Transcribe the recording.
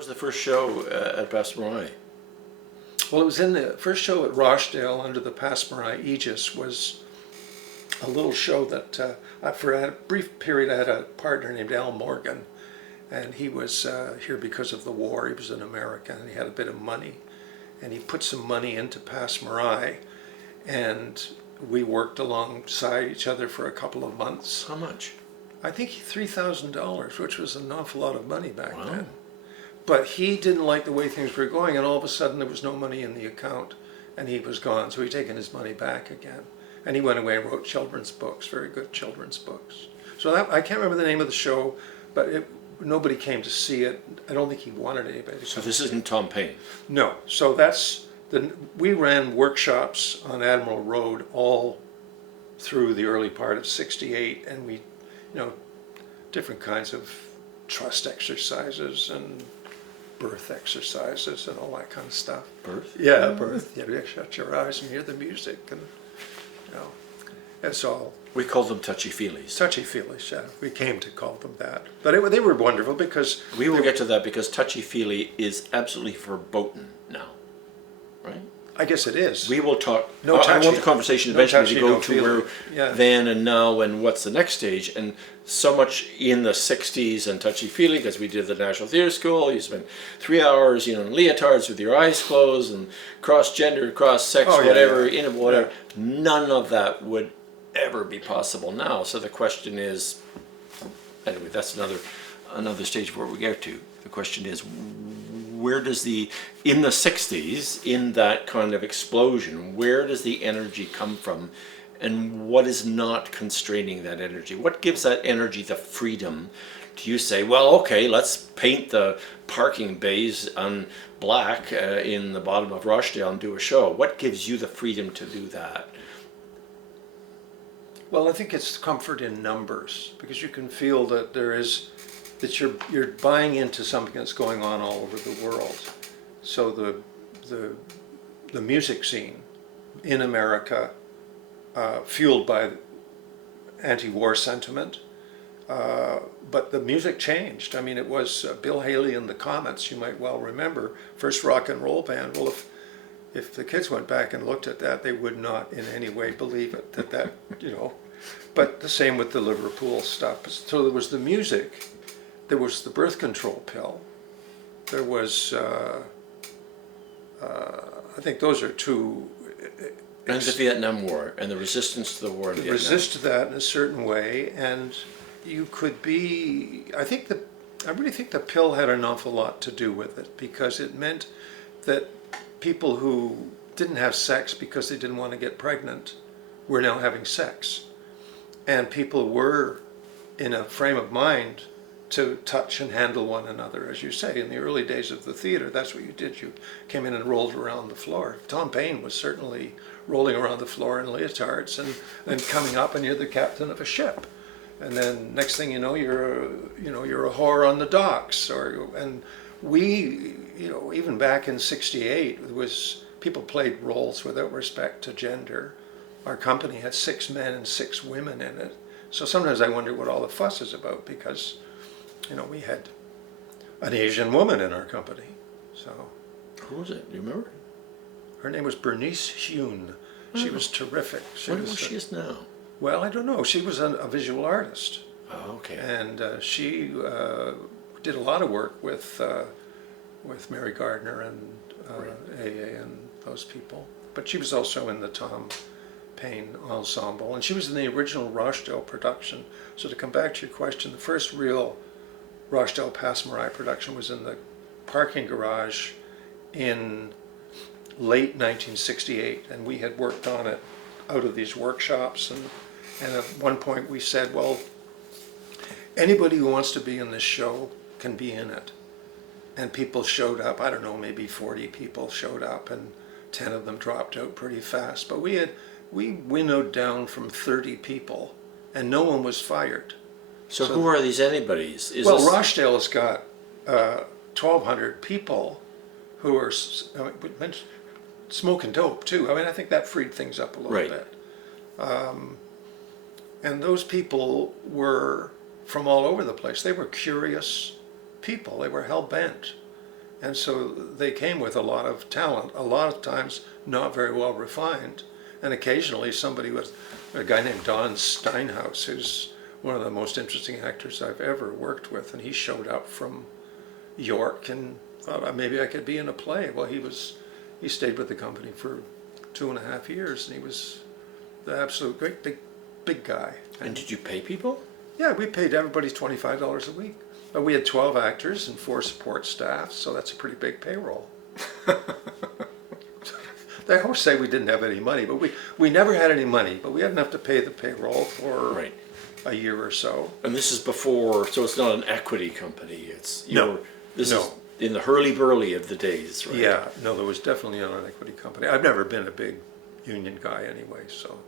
was the first show at Passe Muraille? Well, it was in the first show at Rochdale under the Passe Muraille aegis was a little show that for a brief period I had a partner named Al Morgan, and he was here because of the war. He was an American and he had a bit of money, and he put some money into Passe Muraille, and we worked alongside each other for a couple of months. How much? I think $3,000, which was an awful lot of money back Wow. then. But he didn't like the way things were going, and all of a sudden there was no money in the account, and he was gone. So he'd taken his money back again. And he went away and wrote children's books, very good children's books. So that, I can't remember the name of the show, but nobody came to see it. I don't think he wanted anybody to come. So this isn't Tom Paine? No. So we ran workshops on Admiral Road all through the early part of '68, and we, different kinds of trust exercises and birth exercises and all that kind of stuff. Birth? Yeah, birth. You shut your eyes and hear the music, and it's all We called them touchy-feelies. touchy-feelies. Yeah, we came to call them that, but they were wonderful because We will get to that because touchy-feely is absolutely verboten now, right? I guess it is. We will talk. No I touchy. want the conversation No eventually touchy, to go no to feely. where Yeah. then and now and what's the next stage. And so much in the '60s and touchy-feely because we did the National Theatre School. You spent 3 hours, in leotards with your eyes closed and cross-gender, cross-sex, Oh, yeah, whatever, yeah. whatever. None of that would ever be possible now. So the question is, anyway, that's another stage where we get to. The question is, where does in the '60s, in that kind of explosion, where does the energy come from, and what is not constraining that energy? What gives that energy the freedom to you say, well, okay, let's paint the parking bays on black in the bottom of Rochdale and do a show? What gives you the freedom to do that? Well, I think it's comfort in numbers, because you can feel that you're buying into something that's going on all over the world. So the music scene in America, fueled by anti-war sentiment, but the music changed. I mean, it was Bill Haley and the Comets, you might well remember, first rock and roll band. Well, if the kids went back and looked at that, they would not in any way believe it, that But the same with the Liverpool stuff. So there was the music, there was the birth control pill, there was, I think those are two. And the Vietnam War and the resistance to the war in Vietnam. Resist to that in a certain way, and you could be. I really think the pill had an awful lot to do with it, because it meant that people who didn't have sex because they didn't want to get pregnant were now having sex, and people were in a frame of mind to touch and handle one another. As you say, in the early days of the theater, that's what you did. You came in and rolled around the floor. Tom Paine was certainly rolling around the floor in leotards and then coming up, and you're the captain of a ship. And then next thing you know, you're a whore on the docks. And we, even back in '68, people played roles without respect to gender. Our company had 6 men and 6 women in it. So sometimes I wonder what all the fuss is about, because we had an Asian woman in our company. So Who was it? Do you remember? her name was Bernice Hune. She was terrific. What she is now? Well, I don't know. She was a visual artist. Oh, okay. And she did a lot of work with Mary Gardner and AA and those people. But she was also in the Tom Paine ensemble, and she was in the original Rochdale production. So to come back to your question, the first real Rochdale Passe Muraille production was in the parking garage in late 1968, and we had worked on it out of these workshops, and at one point we said, well, anybody who wants to be in this show can be in it. And people showed up. I don't know, maybe 40 people showed up, and 10 of them dropped out pretty fast. But we winnowed down from 30 people, and no one was fired. So who are these anybody's? Rochdale has got 1,200 people who are smoking dope too. I mean, I think that freed things up a little bit. And those people were from all over the place. They were curious people. They were hell-bent. And so they came with a lot of talent, a lot of times not very well refined. And occasionally somebody with a guy named Don Steinhaus, who's one of the most interesting actors I've ever worked with, and he showed up from York and thought maybe I could be in a play. Well, he stayed with the company for 2.5 years, and he was the absolute great big guy. And did you pay people? Yeah, we paid everybody $25 a week. But we had 12 actors and 4 support staff, so that's a pretty big payroll. They always say we didn't have any money, but we never had any money, but we had enough to pay the payroll for Right. a year or so. And this is before, so it's not an equity company. It's No. This No. is in the hurly-burly of the days, right? Yeah, no, there was definitely not an equity company. I've never been a big union guy anyway, so.